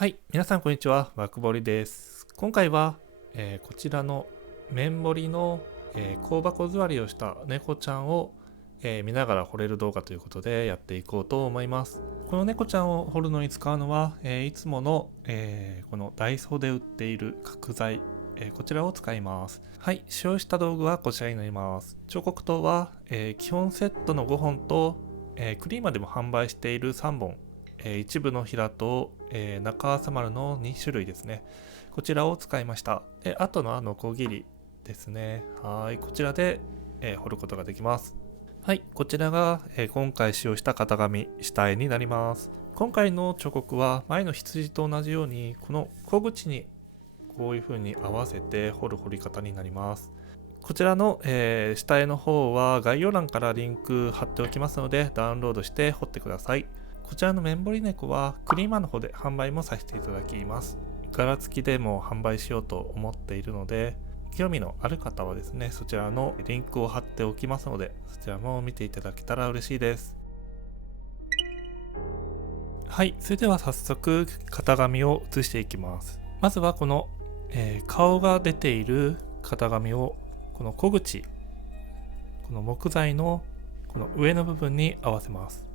はい、皆さんこんにちは、わくぼりです。今回は、こちらの面彫りの、香箱座りをした猫ちゃんを、見ながら彫れる動画ということでやっていこうと思います。この猫ちゃんを彫るのに使うのは、いつもの、このダイソーで売っている角材、こちらを使います。はい、使用した道具はこちらになります。彫刻刀は、基本セットの5本と、クリーマでも販売している3本、一部の平と、中朝丸の2種類ですね。こちらを使いました。あとのノコギリですね。はい、こちらで、彫ることができます。はい、こちらが、今回使用した型紙、下絵になります。今回の彫刻は前の羊と同じように、この小口にこういう風に合わせて彫る彫り方になります。こちらの、下絵の方は概要欄からリンク貼っておきますのでダウンロードして彫ってください。こちらの面彫り猫はクリーマの方で販売もさせていただきます。柄付きでも販売しようと思っているので、興味のある方はですね、そちらのリンクを貼っておきますので、そちらも見ていただけたら嬉しいです。はい、それでは早速型紙を写していきます。まずはこの、顔が出ている型紙をこの小口、この木材のこの上の部分に合わせます。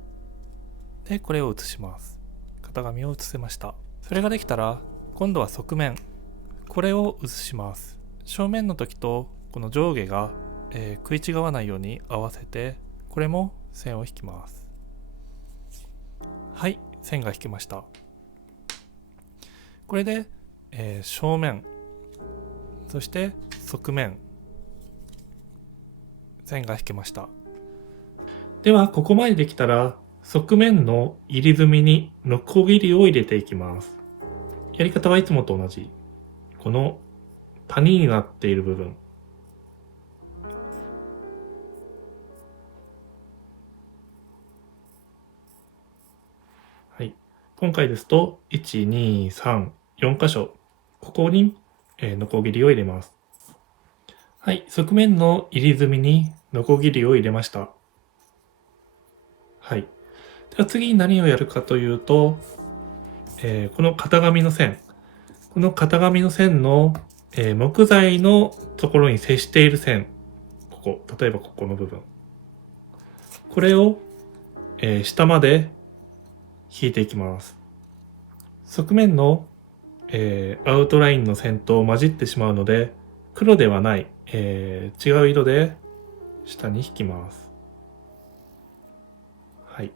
で、これを写します。型紙を写せました。それができたら、今度は側面。これを写します。正面の時とこの上下が、食い違わないように合わせて、これも線を引きます。はい、線が引けました。これで、正面、そして側面、線が引けました。では、ここまでできたら、側面の入り墨にノコギリを入れていきます。やり方はいつもと同じ。この谷になっている部分。はい。今回ですと、1、2、3、4箇所。ここに、ノコギリを入れます。はい。側面の入り墨にノコギリを入れました。はい。では次に何をやるかというと、この型紙の線。この型紙の線の、木材のところに接している線。ここ。例えばここの部分。これを、下まで引いていきます。側面の、アウトラインの線と混じってしまうので、黒ではない、違う色で下に引きます。はい。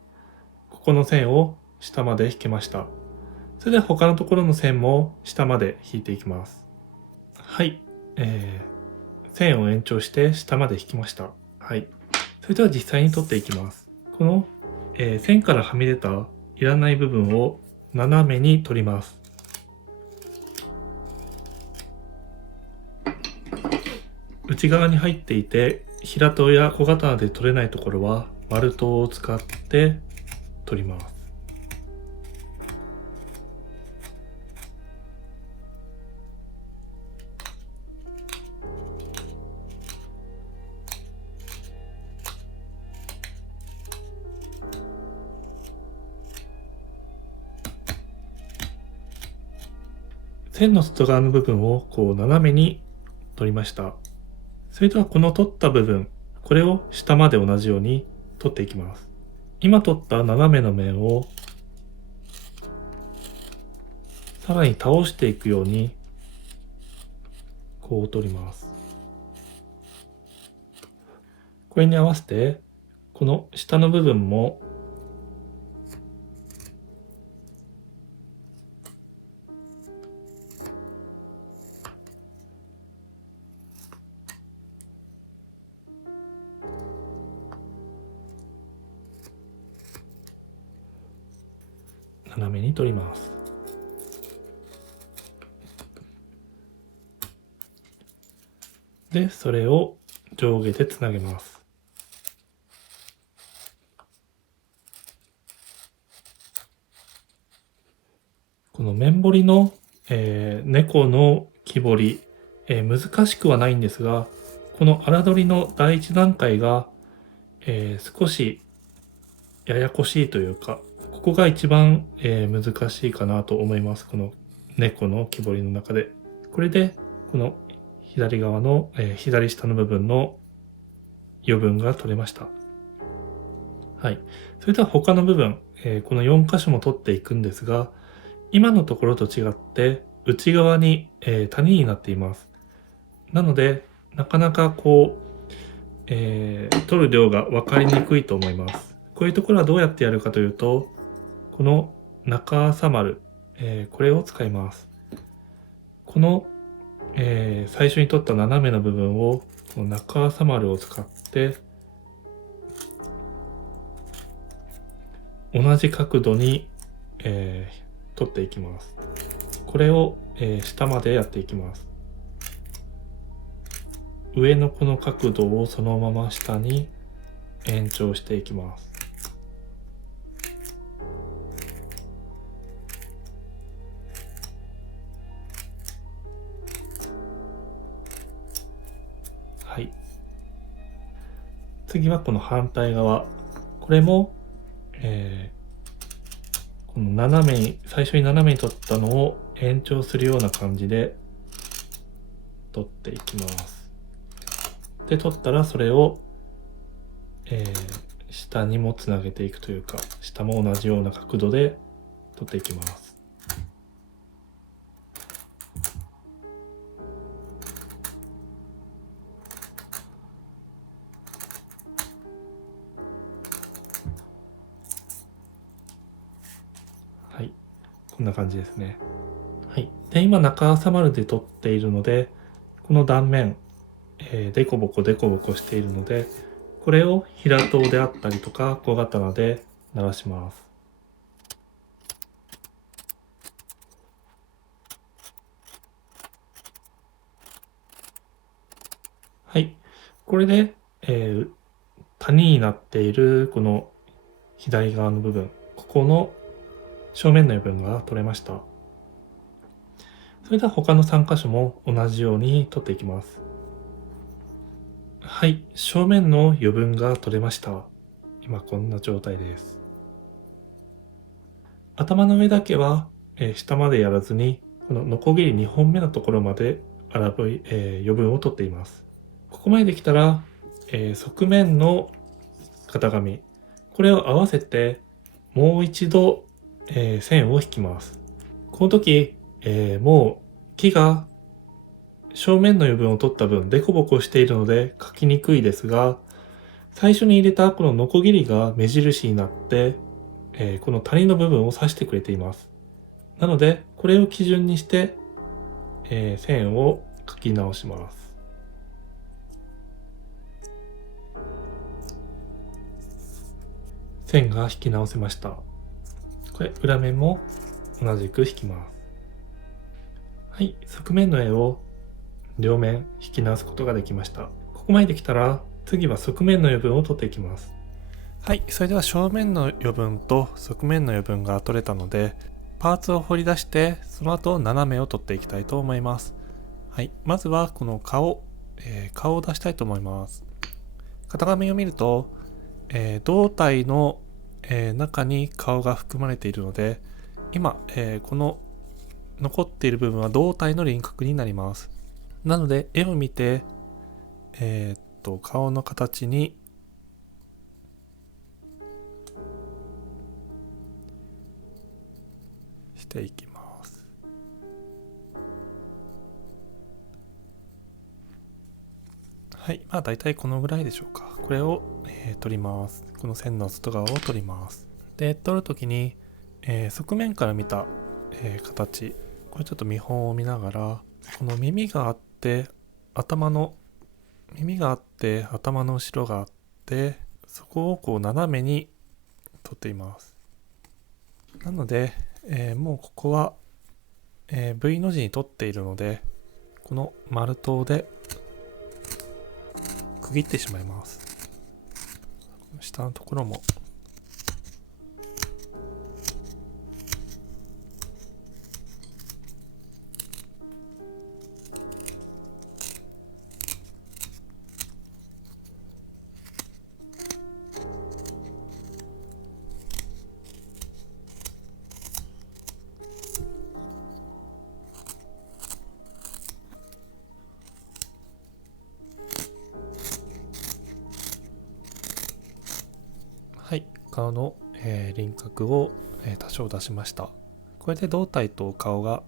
ここの線を下まで引けました。それでは他のところの線も下まで引いていきます。はい。線を延長して下まで引きました。はい。それでは実際に取っていきます。この、線からはみ出たいらない部分を斜めに取ります。内側に入っていて平砥や小刀で取れないところは丸刀を使って取ります。線の外側の部分をこう斜めに取りました。それではこの取った部分、これを下まで同じように取っていきます。今取った斜めの面をさらに倒していくようにこう取ります。これに合わせてこの下の部分も斜めに取ります。で、それを上下でつなげます。この面彫りの、猫の木彫り、難しくはないんですが、この荒取りの第一段階が、少しややこしいというか、ここが一番、難しいかなと思います。この猫の木彫りの中で。これでこの左側の、左下の部分の余分が取れました。はい。それでは他の部分、この4箇所も取っていくんですが、今のところと違って内側に、谷になっています。なので、なかなかこう、取る量が分かりにくいと思います。こういうところはどうやってやるかというと、この中朝丸、これを使います。この、最初に取った斜めの部分をこの中朝丸を使って同じ角度に、取っていきます。これを、下までやっていきます。上のこの角度をそのまま下に延長していきます。はい。次はこの反対側。これも、この斜めに、最初に斜めに取ったのを延長するような感じで取っていきます。で、取ったらそれを、下にもつなげていくというか、下も同じような角度で取っていきます。はい。こんな感じですね。はい。で、今中朝丸で取っているので、この断面、デコボコデコボコしているので、これを平刀であったりとか小刀で鳴らします。はい。これで、谷になっているこの左側の部分、ここの正面の部分が取れました。それでは他の3箇所も同じように取っていきます。はい。正面の余分が取れました。今こんな状態です。頭の上だけは、下までやらずに、このノコギリ2本目のところまで余分を取っています。ここまでできたら、側面の型紙、これを合わせてもう一度、線を引きます。この時、もう木が正面の余分を取った分デコボコしているので描きにくいですが、最初に入れたこのノコギリが目印になって、この谷の部分を刺してくれています。なので、これを基準にして、線を描き直します。線が引き直せました。これ、裏面も同じく引きます。はい、側面の絵を両面引き直すことができました。ここまでできたら、次は側面の余分を取っていきます。はい、それでは正面の余分と側面の余分が取れたので、パーツを掘り出して、その後斜めを取っていきたいと思います。はい、まずはこの顔、顔を出したいと思います。型紙を見ると、胴体の、中に顔が含まれているので、今、この残っている部分は胴体の輪郭になります。なので絵を見て、顔の形にしていきます。はい、まあ大体このぐらいでしょうか。これを、取ります。この線の外側を取ります。で、取るときに、側面から見た、形、これちょっと見本を見ながら、この耳があって、耳があって頭の後ろがあって、そこをこう斜めに取っています。なので、もうここは、V の字に取っているので、この丸刀で区切ってしまいます。下のところも顔の、輪郭を、多少出しました。これで胴体と顔が、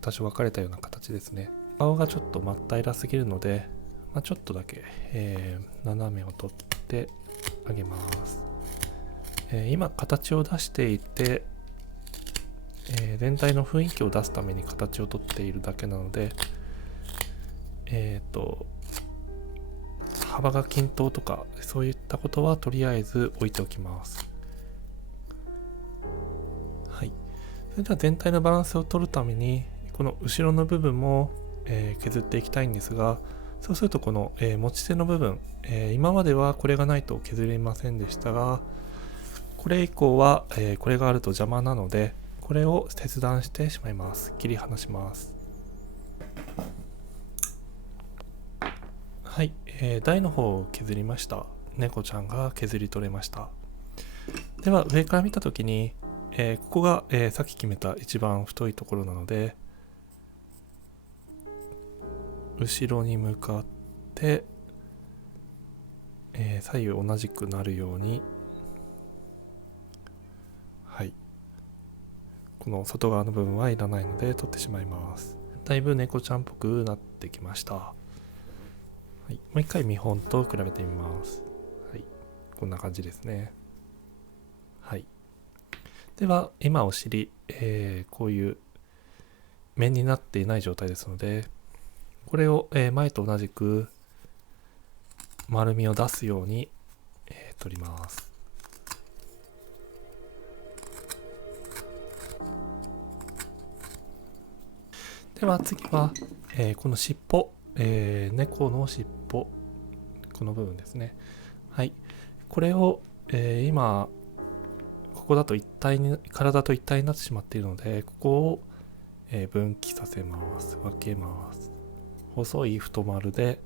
多少分かれたような形ですね。顔がちょっと真っ平らすぎるので、ちょっとだけ、斜めを取ってあげます。今形を出していて、全体の雰囲気を出すために形を取っているだけなので、幅が均等とかそういったことはとりあえず置いておきます。はい。それでは全体のバランスを取るためにこの後ろの部分も、削っていきたいんですが、そうするとこの、持ち手の部分、今まではこれがないと削れませんでしたが、これ以降は、これがあると邪魔なので、これを切断してしまいます。切り離します。はい、台の方を削りました。猫ちゃんが削り取れました。では上から見たときに、ここが、さっき決めた一番太いところなので、後ろに向かって、左右同じくなるように、はい、この外側の部分はいらないので取ってしまいます。だいぶ猫ちゃんっぽくなってきました。はい、もう一回見本と比べてみます。はい、こんな感じですね。はい、では今お尻、こういう面になっていない状態ですので、これを、前と同じく丸みを出すように、取ります。では次は、この尻尾、猫の尻尾、この部分ですね。はい。これを、今、ここだと体と一体になってしまっているので、ここを、分岐させます。分けます。細い太丸で、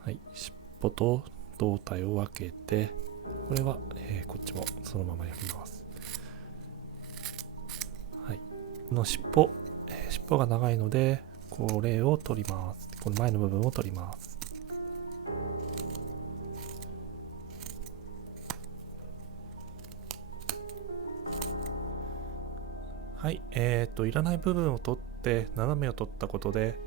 はい、尻尾と胴体を分けて、これは、こっちもそのままやります。はい、この尻尾が長いので、これを取ります。この前の部分を取ります。はい、いらない部分を取って斜めを取ったことで、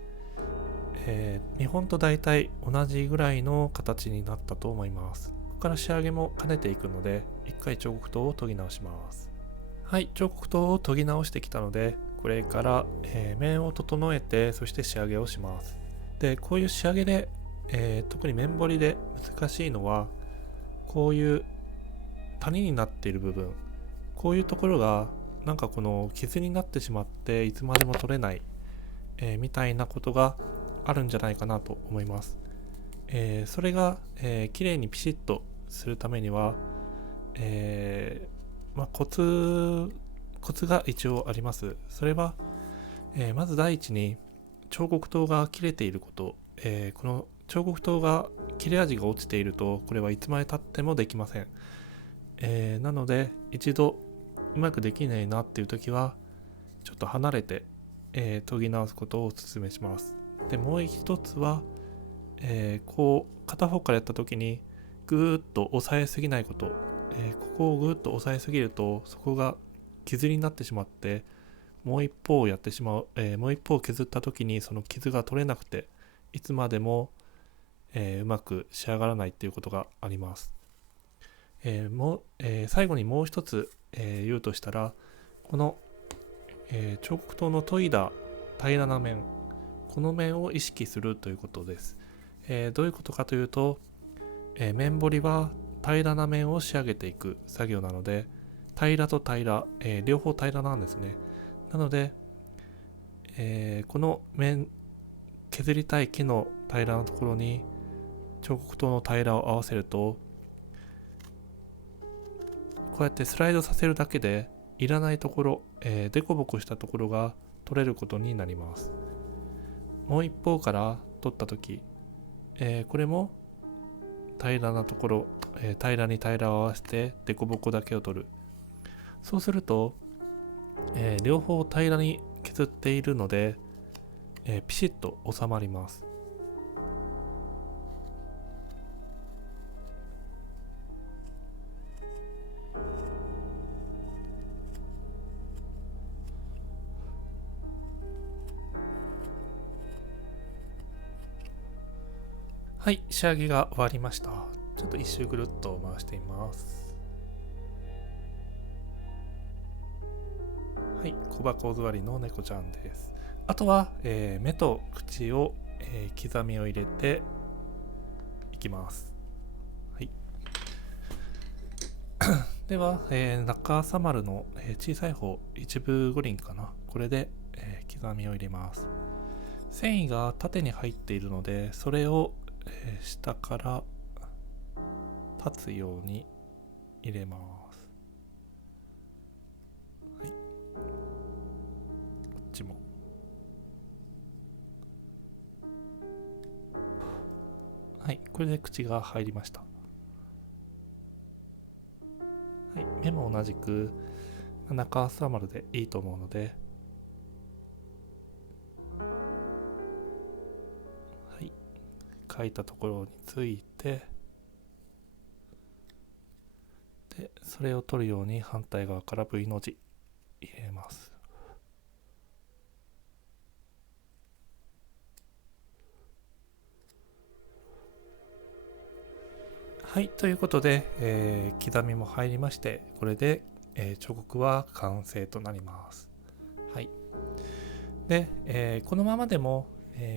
見本と大体同じぐらいの形になったと思います。ここから仕上げも兼ねていくので、一回彫刻刀を研ぎ直します。はい、彫刻刀を研ぎ直してきたので、これから、面を整えて、そして仕上げをします。で、こういう仕上げで、特に面彫りで難しいのは、こういう谷になっている部分、こういうところがなんかこの傷になってしまっていつまでも取れない、みたいなことがあるんじゃないかなと思います。それが、綺麗にピシッとするためには、コツが一応あります。それは、まず第一に彫刻刀が切れていること、この彫刻刀が切れ味が落ちていると、これはいつまでたってもできません。なので一度うまくできないなっていう時はちょっと離れて、研ぎ直すことをお勧めします。でもう一つは、こう片方からやった時にぐーっと押さえすぎないこと、ここをぐーっと押さえすぎるとそこが傷になってしまって、もう一方をやってしまう、もう一方を削った時にその傷が取れなくていつまでも、うまく仕上がらないっていうことがあります。最後にもう一つ、言うとしたら、この、彫刻刀の研いだ平らな面、この面を意識するということです。どういうことかというと、面彫りは平らな面を仕上げていく作業なので、平らと平ら、両方平らなんですね。なので、この面、削りたい木の平らなところに彫刻刀の平らを合わせると、こうやってスライドさせるだけでいらないところ、デコボコしたところが取れることになります。もう一方から取ったとき、これも平らなところ、平らに平らを合わせてデコボコだけを取る。そうすると、両方平らに削っているので、ピシッと収まります。はい、仕上げが終わりました。ちょっと一周ぐるっと回してみます。はい、小箱座りの猫ちゃんです。あとは、目と口を、刻みを入れていきます。はい。では、中朝丸の、小さい方、一部五輪かな。これで、刻みを入れます。繊維が縦に入っているので、それを、下から立つように入れます。はい。こっちも。はい、これで口が入りました。はい、目も同じく中朝丸でいいと思うので、はい、書いたところについて、でそれを取るように反対側から V の字入れます。はい、ということで、刻みも入りまして、これで、彫刻は完成となります。はい。で、このままでも、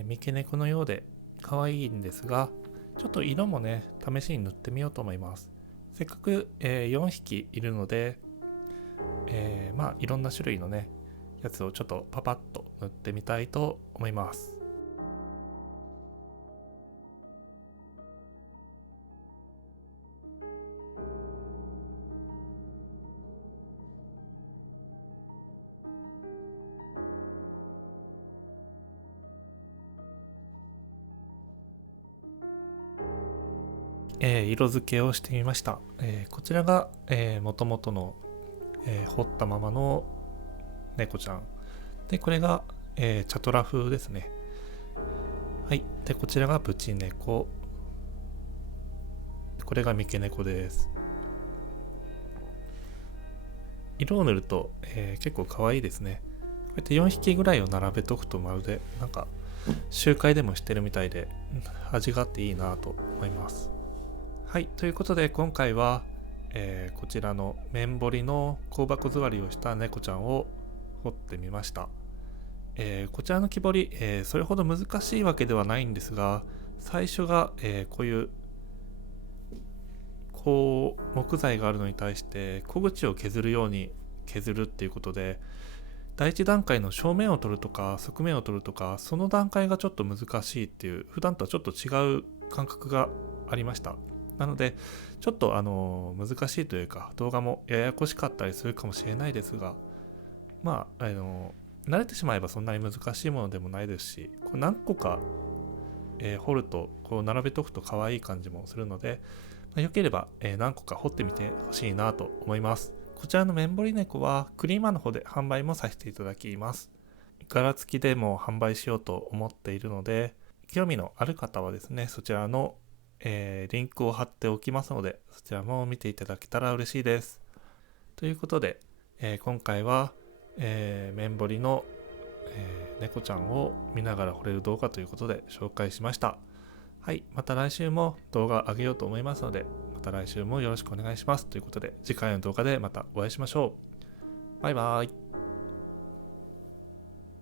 三毛猫のようで可愛いんですが、ちょっと色もね、試しに塗ってみようと思います。せっかく、4匹いるので、まあいろんな種類のね、やつをちょっとパパッと塗ってみたいと思います。色付けをしてみました。こちらが、元々の、彫ったままの猫ちゃん。で、これが、チャトラ風ですね。はい。で、こちらがプチ猫。これが三毛猫です。色を塗ると、結構可愛いですね。こうやって4匹ぐらいを並べとくとまるでなんか集会でもしてるみたいで味があっていいなと思います。はい、ということで今回は、こちらの面彫りの香箱座りをした猫ちゃんを彫ってみました。こちらの木彫り、それほど難しいわけではないんですが、最初が、こういうこう木材があるのに対して小口を削るように削るっていうことで、第一段階の正面を取るとか側面を取るとか、その段階がちょっと難しいっていう、普段とはちょっと違う感覚がありました。なのでちょっと難しいというか、動画もややこしかったりするかもしれないですが、まあ慣れてしまえばそんなに難しいものでもないですし、こう何個か、彫るとこう並べとくと可愛い感じもするので、よければ、何個か彫ってみてほしいなと思います。こちらの面彫り猫はクリーマーの方で販売もさせていただきます。柄付きでも販売しようと思っているので、興味のある方はですね、そちらの、リンクを貼っておきますので、そちらも見ていただけたら嬉しいです。ということで、今回は、面彫りの、猫ちゃんを見ながら彫れる動画ということで紹介しました。はい、また来週も動画上げようと思いますので、また来週もよろしくお願いします。ということで、次回の動画でまたお会いしましょう。バイバーイ。